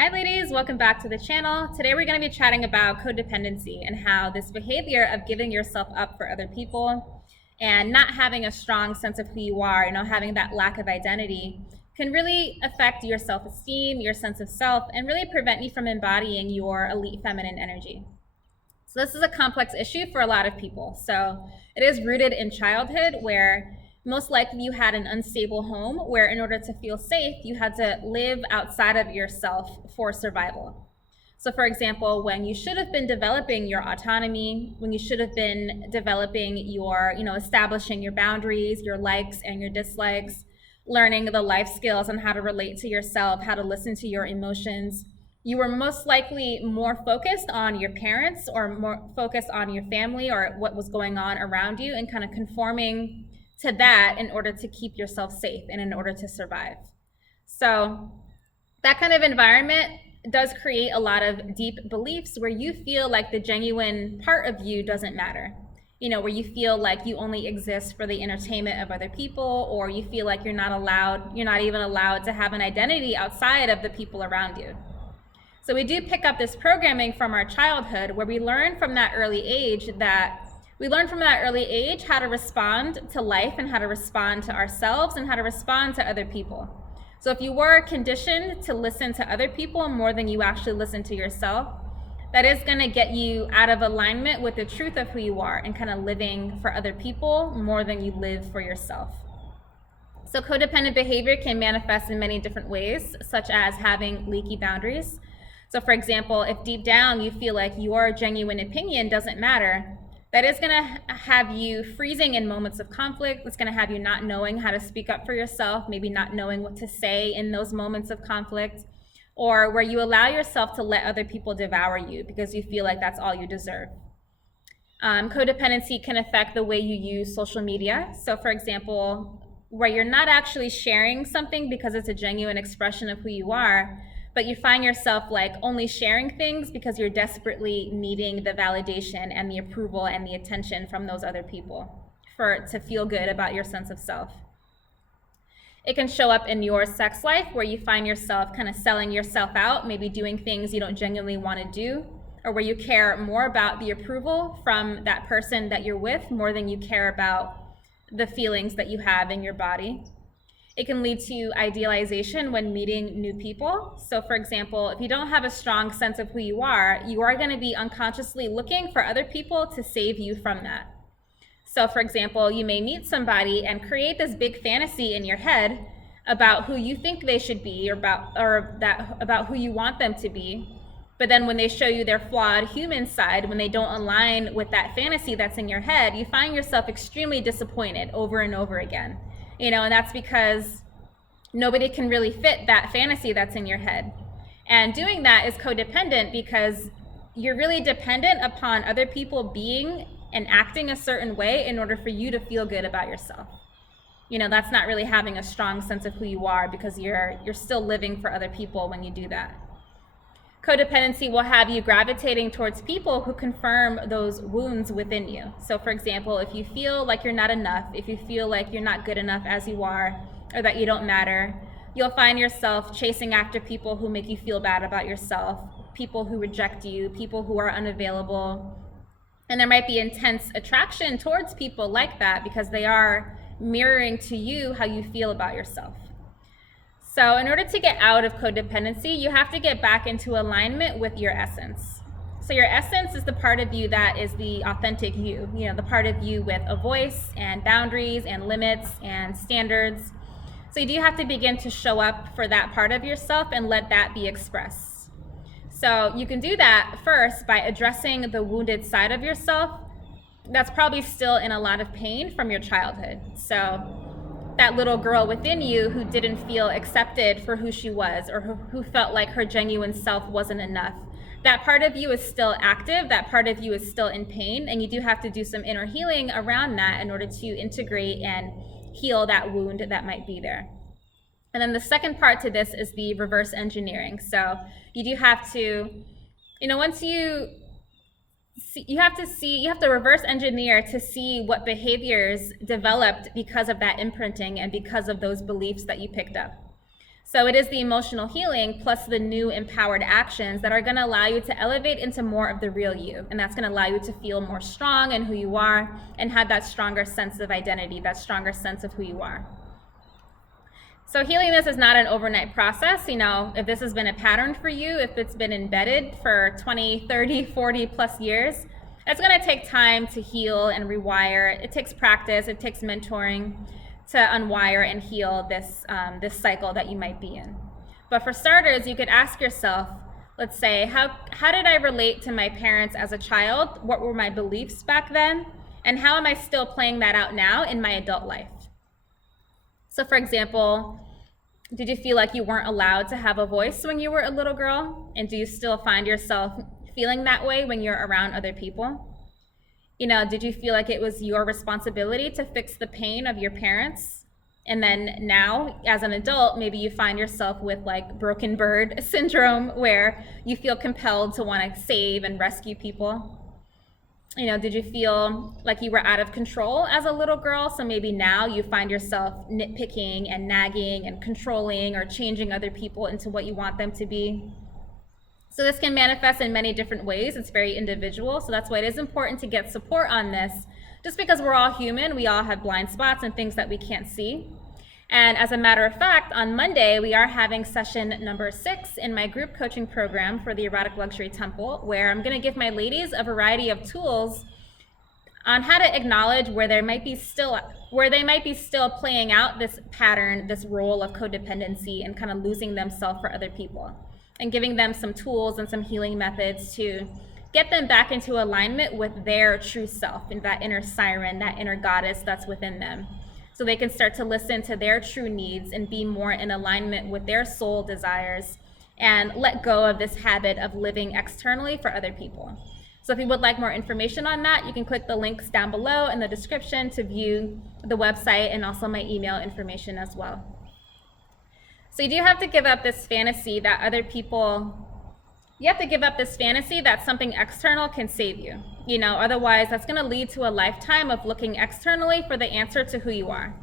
Hi ladies, welcome back to the channel. Today we're going to be chatting about codependency and how this behavior of giving yourself up for other people and not having a strong sense of who you are, having that lack of identity can really affect your self-esteem, your sense of self, and really prevent you from embodying your elite feminine energy. So this is a complex issue for a lot of people. So it is rooted in childhood where most likely you had an unstable home where in order to feel safe, you had to live outside of yourself for survival. So for example, when you should have been developing your autonomy, when you should have been developing your, establishing your boundaries, your likes and your dislikes, learning the life skills on how to relate to yourself, how to listen to your emotions, you were most likely more focused on your parents or more focused on your family or what was going on around you and kind of conforming to that in order to keep yourself safe and in order to survive. So that kind of environment does create a lot of deep beliefs where you feel like the genuine part of you doesn't matter. Where you feel like you only exist for the entertainment of other people, or you feel like you're not even allowed to have an identity outside of the people around you. So we do pick up this programming from our childhood where we learn from that early age how to respond to life and how to respond to ourselves and how to respond to other people. So if you were conditioned to listen to other people more than you actually listen to yourself, that is going to get you out of alignment with the truth of who you are and kind of living for other people more than you live for yourself. So codependent behavior can manifest in many different ways, such as having leaky boundaries. So for example, if deep down you feel like your genuine opinion doesn't matter, that is going to have you freezing in moments of conflict. It's going to have you not knowing how to speak up for yourself, maybe not knowing what to say in those moments of conflict, or where you allow yourself to let other people devour you because you feel like that's all you deserve. Codependency can affect the way you use social media. So for example, where you're not actually sharing something because it's a genuine expression of who you are, but you find yourself like only sharing things because you're desperately needing the validation and the approval and the attention from those other people to feel good about your sense of self. It can show up in your sex life where you find yourself kind of selling yourself out, maybe doing things you don't genuinely want to do, or where you care more about the approval from that person that you're with more than you care about the feelings that you have in your body. It can lead to idealization when meeting new people. So for example, if you don't have a strong sense of who you are going to be unconsciously looking for other people to save you from that. So for example, you may meet somebody and create this big fantasy in your head about who you think they should be or about who you want them to be. But then when they show you their flawed human side, when they don't align with that fantasy that's in your head, you find yourself extremely disappointed over and over again. And that's because nobody can really fit that fantasy that's in your head. And doing that is codependent because you're really dependent upon other people being and acting a certain way in order for you to feel good about yourself. That's not really having a strong sense of who you are because you're still living for other people when you do that. Codependency will have you gravitating towards people who confirm those wounds within you. So for example, if you feel like you're not enough, if you feel like you're not good enough as you are, or that you don't matter, you'll find yourself chasing after people who make you feel bad about yourself, people who reject you, people who are unavailable. And there might be intense attraction towards people like that because they are mirroring to you how you feel about yourself. So in order to get out of codependency, you have to get back into alignment with your essence. So your essence is the part of you that is the authentic you, the part of you with a voice and boundaries and limits and standards. So you do have to begin to show up for that part of yourself and let that be expressed. So you can do that first by addressing the wounded side of yourself that's probably still in a lot of pain from your childhood. So that little girl within you who didn't feel accepted for who she was or who felt like her genuine self wasn't enough. That part of you is still active, that part of you is still in pain, and you do have to do some inner healing around that in order to integrate and heal that wound that might be there. And then the second part to this is the reverse engineering. So you do have to, once you have to reverse engineer to see what behaviors developed because of that imprinting and because of those beliefs that you picked up. So it is the emotional healing plus the new empowered actions that are going to allow you to elevate into more of the real you. And that's going to allow you to feel more strong in who you are and have that stronger sense of identity, that stronger sense of who you are. So healing this is not an overnight process. If this has been a pattern for you, if it's been embedded for 20, 30, 40 plus years, it's going to take time to heal and rewire. It takes practice, it takes mentoring to unwire and heal this cycle that you might be in. But for starters, you could ask yourself, let's say, how did I relate to my parents as a child? What were my beliefs back then? And how am I still playing that out now in my adult life? So for example, did you feel like you weren't allowed to have a voice when you were a little girl? And do you still find yourself feeling that way when you're around other people? Did you feel like it was your responsibility to fix the pain of your parents? And then now, as an adult, maybe you find yourself with like broken bird syndrome where you feel compelled to want to save and rescue people. Did you feel like you were out of control as a little girl? So maybe now you find yourself nitpicking and nagging and controlling or changing other people into what you want them to be. So this can manifest in many different ways. It's very individual. So that's why it is important to get support on this. Just because we're all human, we all have blind spots and things that we can't see. And as a matter of fact, on Monday, we are having session number 6 in my group coaching program for the Erotic Luxury Temple, where I'm going to give my ladies a variety of tools on how to acknowledge where they might be still playing out this pattern, this role of codependency and kind of losing themselves for other people, and giving them some tools and some healing methods to get them back into alignment with their true self and that inner siren, that inner goddess that's within them. So they can start to listen to their true needs and be more in alignment with their soul desires and let go of this habit of living externally for other people. So if you would like more information on that, you can click the links down below in the description to view the website and also my email information as well. So you do have to give up this fantasy that that something external can save you. Otherwise that's going to lead to a lifetime of looking externally for the answer to who you are.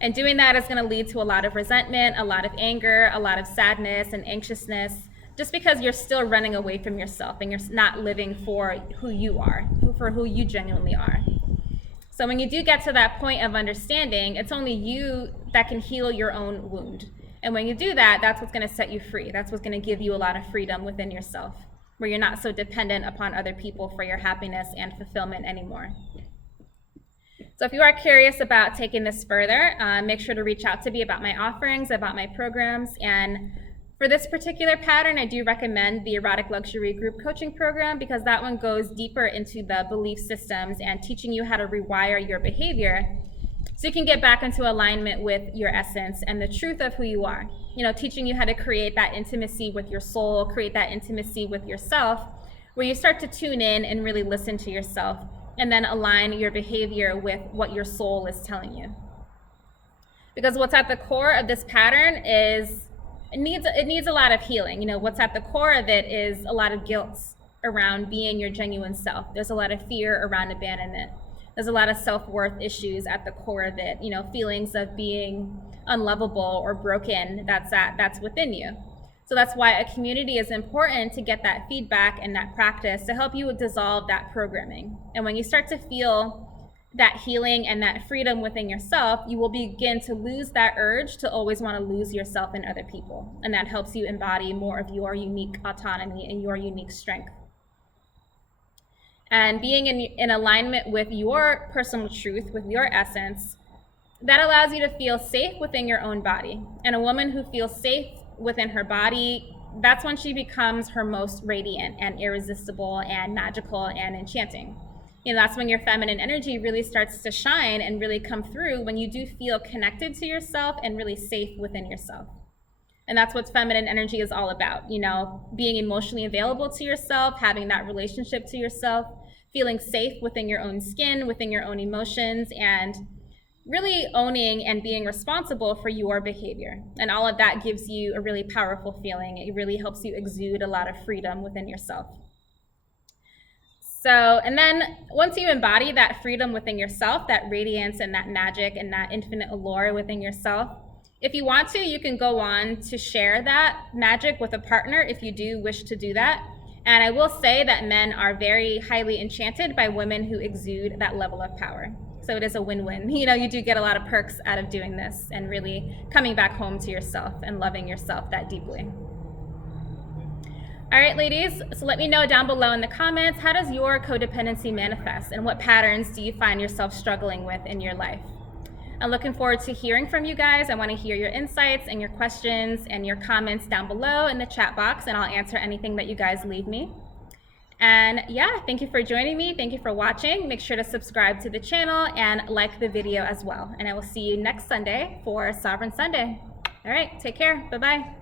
And doing that is going to lead to a lot of resentment, a lot of anger, a lot of sadness and anxiousness, just because you're still running away from yourself and you're not living for who you are, for who you genuinely are. So when you do get to that point of understanding, it's only you that can heal your own wound. And when you do that, that's what's going to set you free. That's what's going to give you a lot of freedom within yourself, where you're not so dependent upon other people for your happiness and fulfillment anymore. So if you are curious about taking this further, make sure to reach out to me about my offerings, about my programs. And for this particular pattern, I do recommend the Erotic Luxury Group Coaching Program, because that one goes deeper into the belief systems and teaching you how to rewire your behavior so you can get back into alignment with your essence and the truth of who you are. Teaching you how to create that intimacy with your soul, create that intimacy with yourself, where you start to tune in and really listen to yourself and then align your behavior with what your soul is telling you. Because what's at the core of this pattern is it needs a lot of healing. What's at the core of it is a lot of guilt around being your genuine self. There's a lot of fear around abandonment. There's a lot of self-worth issues at the core of it, feelings of being unlovable or broken that's within you. So that's why a community is important, to get that feedback and that practice to help you dissolve that programming. And when you start to feel that healing and that freedom within yourself, you will begin to lose that urge to always want to lose yourself in other people. And that helps you embody more of your unique autonomy and your unique strength. And being in alignment with your personal truth, with your essence, that allows you to feel safe within your own body. And a woman who feels safe within her body, that's when she becomes her most radiant and irresistible and magical and enchanting. That's when your feminine energy really starts to shine and really come through, when you do feel connected to yourself and really safe within yourself. And that's what feminine energy is all about, being emotionally available to yourself, having that relationship to yourself, feeling safe within your own skin, within your own emotions, and really owning and being responsible for your behavior. And all of that gives you a really powerful feeling. It really helps you exude a lot of freedom within yourself. So, and then once you embody that freedom within yourself, that radiance and that magic and that infinite allure within yourself, If you want to, you can go on to share that magic with a partner if you do wish to do that. And I will say that men are very highly enchanted by women who exude that level of power. So it is a win-win. You know, you do get a lot of perks out of doing this and really coming back home to yourself and loving yourself that deeply. All right, ladies, so let me know down below in the comments, how does your codependency manifest and what patterns do you find yourself struggling with in your life? I'm looking forward to hearing from you guys. I want to hear your insights and your questions and your comments down below in the chat box, and I'll answer anything that you guys leave me. And yeah, thank you for joining me. Thank you for watching. Make sure to subscribe to the channel and like the video as well. And I will see you next Sunday for Sovereign Sunday. All right, take care. Bye-bye.